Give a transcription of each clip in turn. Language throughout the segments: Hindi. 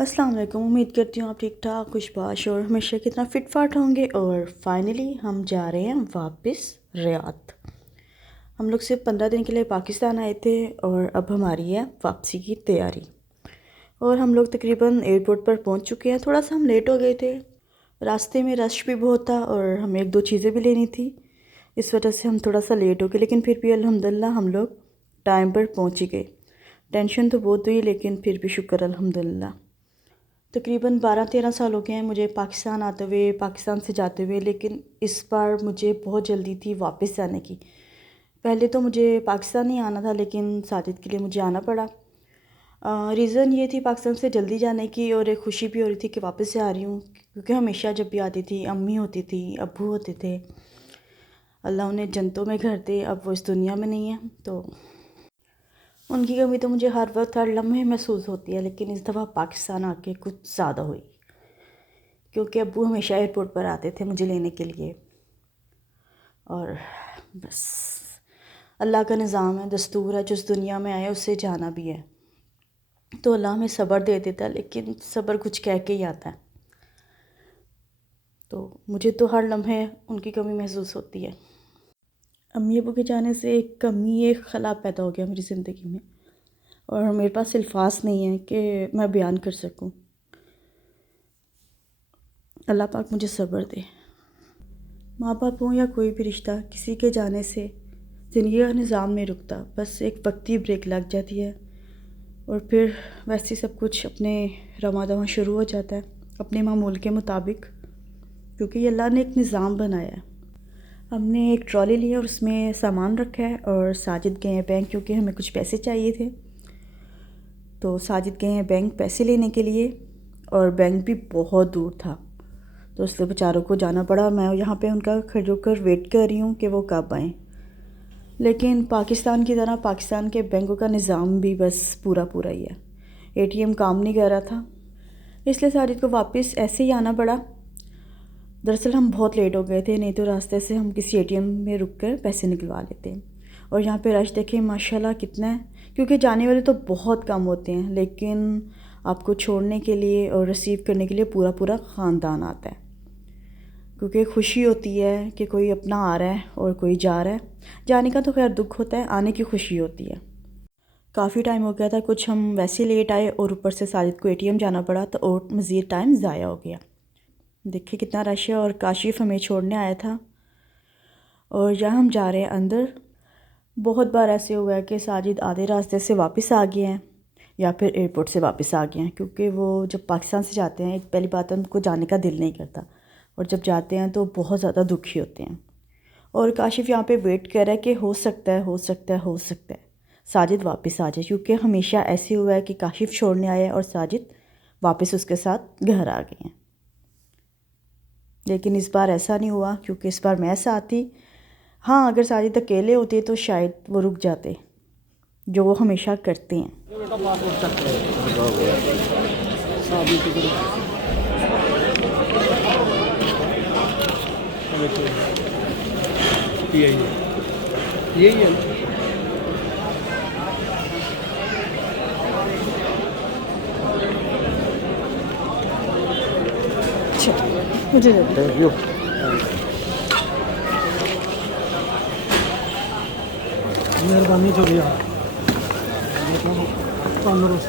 अस्सलाम वालेकुम। उम्मीद करती हूँ आप ठीक ठाक खुशबाश और हमेशा कितना फ़िट फाट होंगे। और फाइनली हम जा रहे हैं वापस रियाद। हम लोग सिर्फ 15 दिन के लिए पाकिस्तान आए थे और अब हमारी है वापसी की तैयारी। और हम लोग तकरीबन एयरपोर्ट पर पहुँच चुके हैं। थोड़ा सा हम लेट हो गए थे, रास्ते में रश भी बहुत था और हमें एक दो चीज़ें भी लेनी थी, इस वजह से हम थोड़ा सा लेट हो गए। लेकिन फिर भी अल्हम्दुलिल्लाह हम लोग टाइम पर पहुँच ही गए। टेंशन तो बहुत हुई लेकिन फिर भी शुक्र अल्हम्दुलिल्लाह। तकरीबन 12-13 साल हो गए हैं मुझे पाकिस्तान आते हुए, पाकिस्तान से जाते हुए, लेकिन इस बार मुझे बहुत जल्दी थी वापस जाने की। पहले तो मुझे पाकिस्तान ही आना था लेकिन साजिद के लिए मुझे आना पड़ा। रीज़न ये थी पाकिस्तान से जल्दी जाने की और एक ख़ुशी भी हो रही थी कि वापस से आ रही हूँ, क्योंकि हमेशा जब भी आती थी अम्मी होती थी, अब्बू होते थे, अल्लाह उन्हें जन्नतों में घर दे, अब वो इस दुनिया में नहीं है, तो उनकी कमी तो मुझे हर वक्त हर लम्हे महसूस होती है। लेकिन इस दफ़ा पाकिस्तान आके कुछ ज़्यादा हुई, क्योंकि अब्बू हमेशा एयरपोर्ट पर आते थे मुझे लेने के लिए। और बस अल्लाह का निज़ाम है, दस्तूर है, जिस दुनिया में आए उससे जाना भी है। तो अल्लाह हमें सब्र दे देता है, लेकिन सब्र कुछ कह के ही आता है। तो मुझे तो हर लम्हे उनकी कमी महसूस होती है। अम्मी अब्बू के जाने से एक कमी, एक खला पैदा हो गया मेरी ज़िंदगी में, और मेरे पास अल्फाज नहीं है कि मैं बयान कर सकूं। अल्लाह पाक मुझे सब्र दे। माँ बाप हों या कोई भी रिश्ता, किसी के जाने से ज़िंदगी का निज़ाम नहीं रुकता, बस एक वक्ती ब्रेक लग जाती है और फिर वैसे सब कुछ अपने रवां दवां शुरू हो जाता है अपने मामूल के मुताबिक, क्योंकि अल्लाह ने एक निज़ाम बनाया है। हमने एक ट्रॉली ली और उसमें सामान रखा है और साजिद गए हैं बैंक, क्योंकि हमें कुछ पैसे चाहिए थे। तो साजिद गए हैं बैंक पैसे लेने के लिए, और बैंक भी बहुत दूर था, तो इसलिए बेचारों को जाना पड़ा। मैं यहाँ पे उनका खड़े होकर वेट कर रही हूँ कि वो कब आएँ। लेकिन पाकिस्तान की तरह पाकिस्तान के बैंकों का निज़ाम भी बस पूरा पूरा ही है। एटीएम काम नहीं कर रहा था, इसलिए साजिद को वापस ऐसे ही आना पड़ा। दरअसल हम बहुत लेट हो गए थे, नहीं तो रास्ते से हम किसी एटीएम में रुक कर पैसे निकलवा लेते। और यहाँ पे रश देखें माशाल्लाह कितना है, क्योंकि जाने वाले तो बहुत कम होते हैं, लेकिन आपको छोड़ने के लिए और रिसीव करने के लिए पूरा पूरा ख़ानदान आता है, क्योंकि खुशी होती है कि कोई अपना आ रहा है और कोई जा रहा है। जाने का तो खैर दुख होता है, आने की खुशी होती है। काफ़ी टाइम हो गया था, कुछ हम वैसे लेट आए और ऊपर से साजिद को एटीएम जाना पड़ा, तो और मज़ीद टाइम ज़ाया हो गया। देखिए कितना रश है, और काशिफ़ हमें छोड़ने आया था और यहाँ हम जा रहे हैं अंदर। बहुत बार ऐसे हुआ है कि साजिद आधे रास्ते से वापस आ गए हैं या फिर एयरपोर्ट से वापस आ गए हैं, क्योंकि वो जब पाकिस्तान से जाते हैं, एक पहली बात है उनको जाने का दिल नहीं करता, और जब जाते हैं तो बहुत ज़्यादा दुखी होते हैं। और काशिफ़ यहाँ पे वेट कर रहा है कि हो सकता है, हो सकता है, हो सकता है साजिद वापस आ जाए, क्योंकि हमेशा ऐसे हुआ है कि काशिफ़ छोड़ने आए और साजिद वापस उसके साथ घर आ गए हैं। लेकिन इस बार ऐसा नहीं हुआ, क्योंकि इस बार मैं साथ थी। हाँ, अगर साजिद अकेले होते तो शायद वो रुक जाते, जो वो हमेशा करते हैं। यही है। अच्छा, मुझे थैंक यू। मेहरबानी थोड़ी यार, तंदुरुस्त।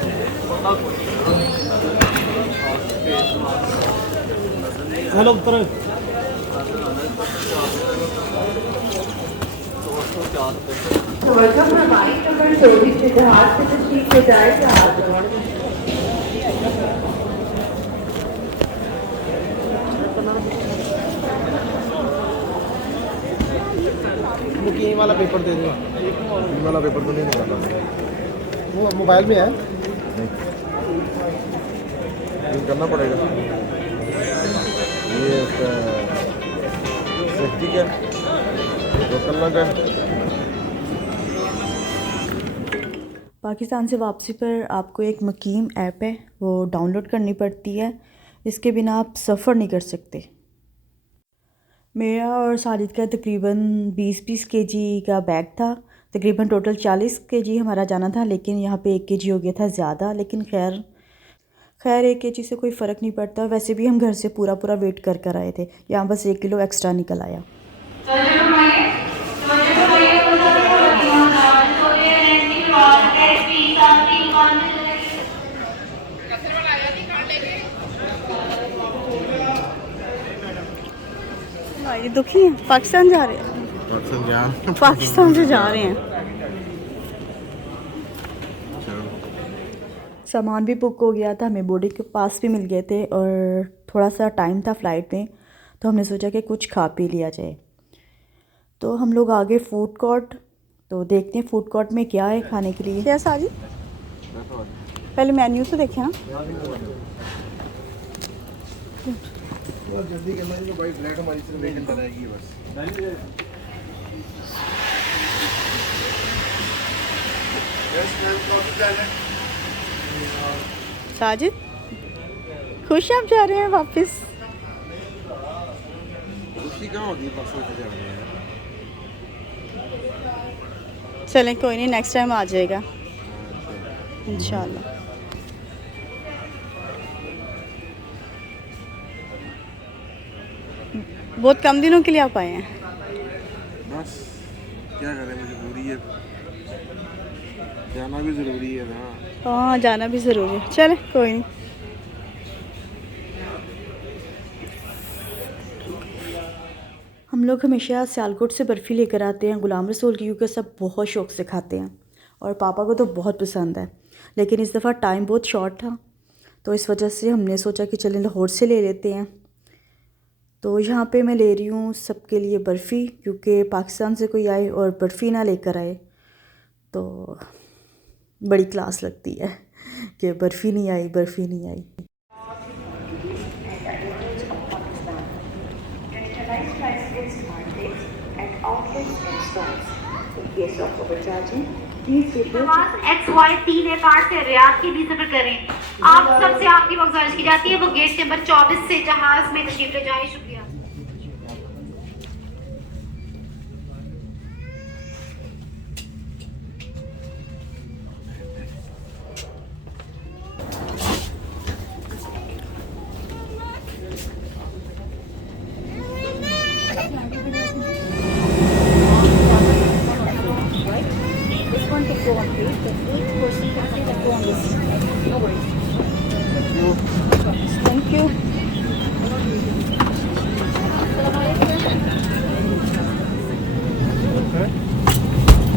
हेलो उत्तर बुकिंग वाला पेपर दे दूँगा। ये वाला पेपर तो नहीं निकाला वो मोबाइल में है। ये करना पड़ेगा। ये उसका सेफ्टी का लोकल लगा। पाकिस्तान से वापसी पर आपको एक मकीम ऐप है, वो डाउनलोड करनी पड़ती है, इसके बिना आप सफ़र नहीं कर सकते। मेरा और साजिद का तकरीबन 20-20 केजी का बैग था, तकरीबन टोटल 40 केजी हमारा जाना था, लेकिन यहाँ पे 1 केजी हो गया था ज़्यादा। लेकिन खैर खैर एक चीज़ से कोई फ़र्क नहीं पड़ता, वैसे भी हम घर से पूरा पूरा वेट कर कर आए थे, यहाँ बस 1 किलो एक्स्ट्रा निकल आया। भाई दुखी हैं, पाकिस्तान जा रहे हैं, पाकिस्तान से जा रहे हैं। सामान भी बुक हो गया था, हमें बोर्डिंग के पास भी मिल गए थे और थोड़ा सा टाइम था फ़्लाइट में, तो हमने सोचा कि कुछ खा पी लिया जाए। तो हम लोग आ गए फूड कोर्ट, तो देखते हैं फूड कोर्ट में क्या है खाने के लिए। क्या साजी, पहले मेन्यू तो देखें ना। जल्दी करना है भाई, फ्लैट हमारी सिर्फ वेट कर रहेगी बस। साजिद खुश आप जा रहे हैं वापस? खुशी कहाँ होती है परसों से जा रहे हैं। चलें कोई नहीं, नेक्स्ट टाइम आ जाएगा इंशाल्लाह। बहुत कम दिनों के लिए आप आए हैं? बस क्या करें, मजबूरी है, जाना भी ज़रूरी है ना। हाँ जाना भी ज़रूरी है, चले कोई नहीं। हम लोग हमेशा सियालकोट से बर्फ़ी लेकर आते हैं गुलाम रसूल की, क्योंकि सब बहुत शौक़ से खाते हैं और पापा को तो बहुत पसंद है, लेकिन इस दफ़ा टाइम बहुत शॉर्ट था, तो इस वजह से हमने सोचा कि चलें लाहौर से ले लेते हैं। तो यहाँ पे मैं ले रही हूँ सबके लिए बर्फ़ी, क्योंकि पाकिस्तान से कोई आए और बर्फ़ी ना लेकर आए तो बड़ी क्लास लगती है कि बर्फ़ी नहीं आई, बर्फ़ी नहीं आई। XY3 कार्ड से रियाद के लिए सफर करें। आप सबसे आपकी गुजारिश की जाती है वो गेट नंबर 24 से जहाज में तशरीफ ले जाए। शुक्रिया। Thank you.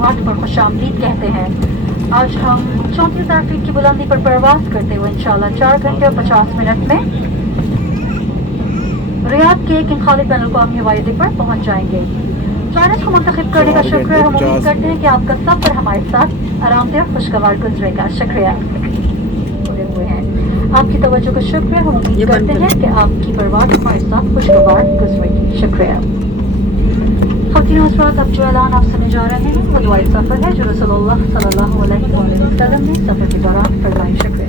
घाट पर खुशामदीद कहते हैं। आज हम 34,000 फीट की बुलंदी पर परवाज करते हुए इंशाल्लाह 4 घंटे और 50 मिनट में रियाद के किंग खालिद बिन अल-क़वामी हवाई अड्डे पर पहुंच जाएंगे। फ्लाइट को मुंतखब करने का शुक्रिया। हम उम्मीद करते हैं कि आपका सफर हमारे साथ आरामदेह और खुशगवार गुजरेगा। शुक्रिया। आपकी तवज्जो का शुक्रिया। हम उम्मीद करते हैं कि आपकी परवाज़ हमारे साथ खुशगवार गुजरेगी। शुक्रिया। ख़वातीन और हज़रात, अब जो ऐलान आप सुनने जा रहे हैं वो दुआए सफ़र है जो रसूलुल्लाह सल्लल्लाहु अलैहि वसल्लम ने सफ़र के दौरान फरमाई। शुक्रिया।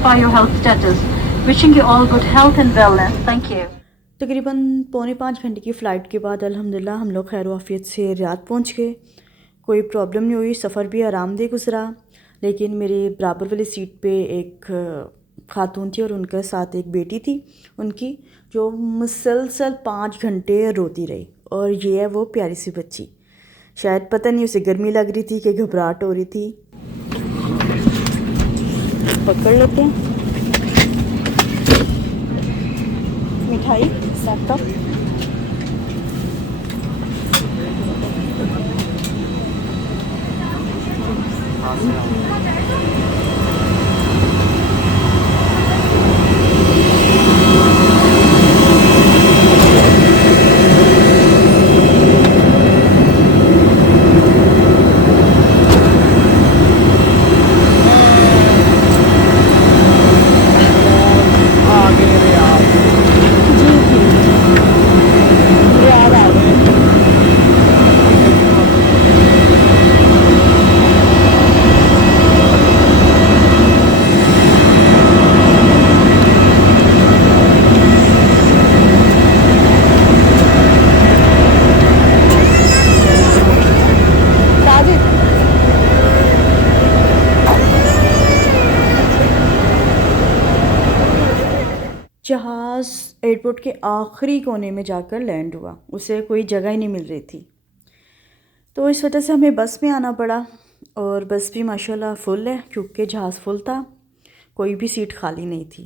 verify your health status. Wishing you all good health and wellness. Thank you. तकरीबन 4.25 घंटे की फ़्लाइट के बाद अल्हम्दुलिल्लाह हम लोग खैर आफियत से रियाद पहुंच गए। कोई प्रॉब्लम नहीं हुई, सफ़र भी आरामदेह गुजरा। लेकिन मेरे बराबर वाली सीट पे एक खातून थी और उनके साथ एक बेटी थी उनकी, जो मुसलसल 5 घंटे रोती रही। और ये है वो प्यारी सी बच्ची, शायद पता नहीं उसे गर्मी लग रही थी कि घबराहट हो रही थी। पकड़ लेते हैं मिठाई साथ का। जहाज़ एयरपोर्ट के आखिरी कोने में जाकर लैंड हुआ, उसे कोई जगह ही नहीं मिल रही थी। तो इस वजह से हमें बस में आना पड़ा और बस भी माशाल्लाह फुल है क्योंकि जहाज़ फुल था, कोई भी सीट खाली नहीं थी।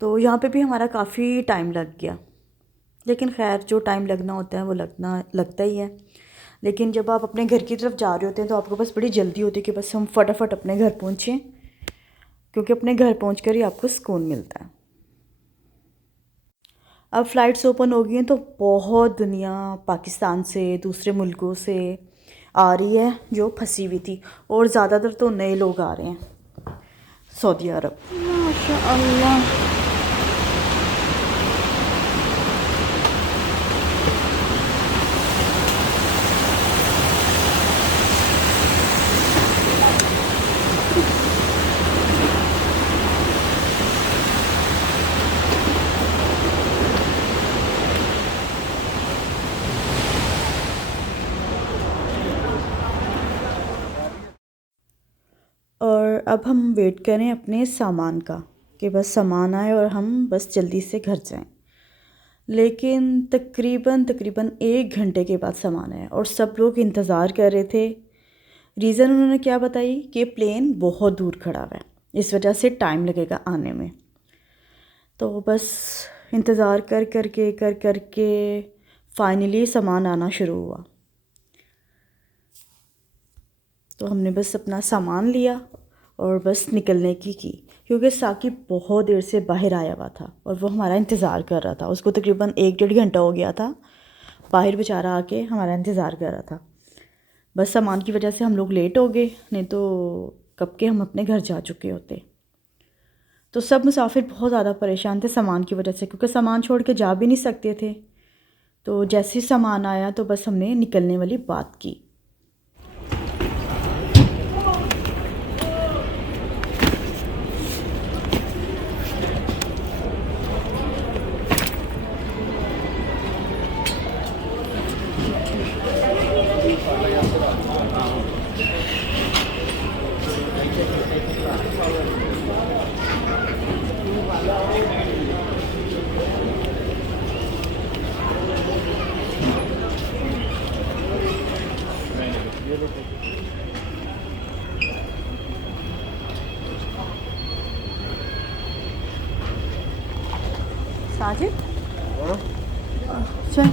तो यहाँ पे भी हमारा काफ़ी टाइम लग गया, लेकिन खैर जो टाइम लगना होता है वो लगता ही है। लेकिन जब आप अपने घर की तरफ जा रहे होते हैं तो आपको बस बड़ी जल्दी होती है कि बस हम फटाफट अपने घर पहुँचें, क्योंकि अपने घर पहुँच ही आपको सुकून मिलता है। अब फ़्लाइट्स ओपन हो गई हैं तो बहुत दुनिया पाकिस्तान से, दूसरे मुल्कों से आ रही है जो फंसी हुई थी, और ज़्यादातर तो नए लोग आ रहे हैं सऊदी अरब। माशाअल्लाह। और अब हम वेट करें अपने सामान का कि बस सामान आए और हम बस जल्दी से घर जाएं। लेकिन तकरीबन 1 घंटे के बाद सामान आया और सब लोग इंतज़ार कर रहे थे। रीज़न उन्होंने क्या बताई कि प्लेन बहुत दूर खड़ा हुआ है, इस वजह से टाइम लगेगा आने में। तो बस इंतज़ार कर करके फ़ाइनली सामान आना शुरू हुआ। तो हमने बस अपना सामान लिया और बस निकलने की क्योंकि साकिब बहुत देर से बाहर आया हुआ था और वो हमारा इंतज़ार कर रहा था। उसको तकरीबन 1-1.5 घंटा हो गया था बाहर बेचारा आके हमारा इंतज़ार कर रहा था। बस सामान की वजह से हम लोग लेट हो गए, नहीं तो कब के हम अपने घर जा चुके होते। तो सब मुसाफिर बहुत ज़्यादा परेशान थे सामान की वजह से, क्योंकि सामान छोड़ के जा भी नहीं सकते थे। तो जैसे ही सामान आया तो बस हमने निकलने वाली बात की। साजिद चल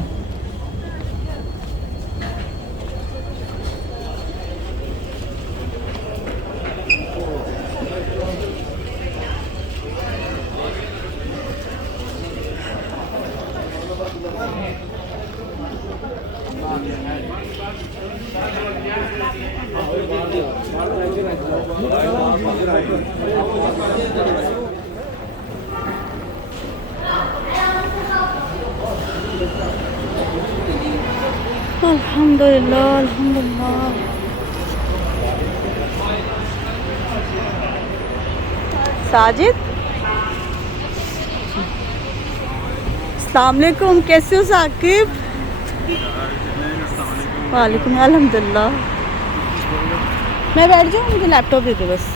अल्हम्दुलिल्लाह अल्हम्दुलिल्लाह। साजिद, अस्सलाम वालेकुम, कैसे हो साकिब? वालेकुम, अल्हम्दुलिल्लाह। मैं बैठ जाऊँ, मुझे लैपटॉप दे दो बस।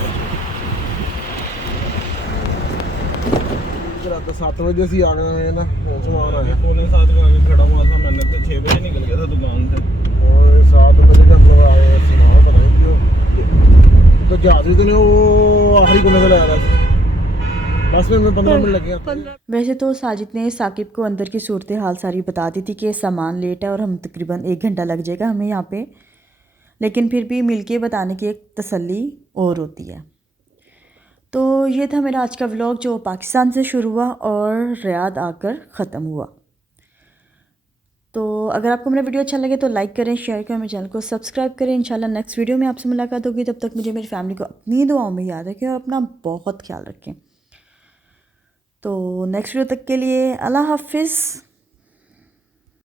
रात 7 बजे ਅਸੀਂ ਆ ਗਏ ਨਾ ਸਮਾਨ ਆਇਆ पौने 7 को आगे खड़ा हुआ था मैंने, तो 6 बजे निकल गया था दुकान से। और 7 बजे का हम लोग आए सुना पता नहीं क्यों तो जहाज भी तो नहीं वो आखिरी कोने से लगा था बस में 15 मिनट लगे हैं। वैसे तो साजिद ने साकिब को अंदर की सूरत हाल सारी बता दी थी कि सामान लेट है और हम तकरीबन 1 घंटा लग जाएगा हमें यहाँ पे, लेकिन फिर भी मिलके बताने की एक तसल्ली और होती है। तो ये था मेरा आज का व्लॉग जो पाकिस्तान से शुरू हुआ और रियाद आकर ख़त्म हुआ। तो अगर आपको मेरा वीडियो अच्छा लगे तो लाइक करें, शेयर करें, मेरे चैनल को सब्सक्राइब करें। इंशाल्लाह नेक्स्ट वीडियो में आपसे मुलाकात होगी। तब तक मुझे मेरी फैमिली को अपनी दुआओं में याद रखें और अपना बहुत ख्याल रखें। तो नेक्स्ट वीडियो तक के लिए अल्लाह हाफिज़।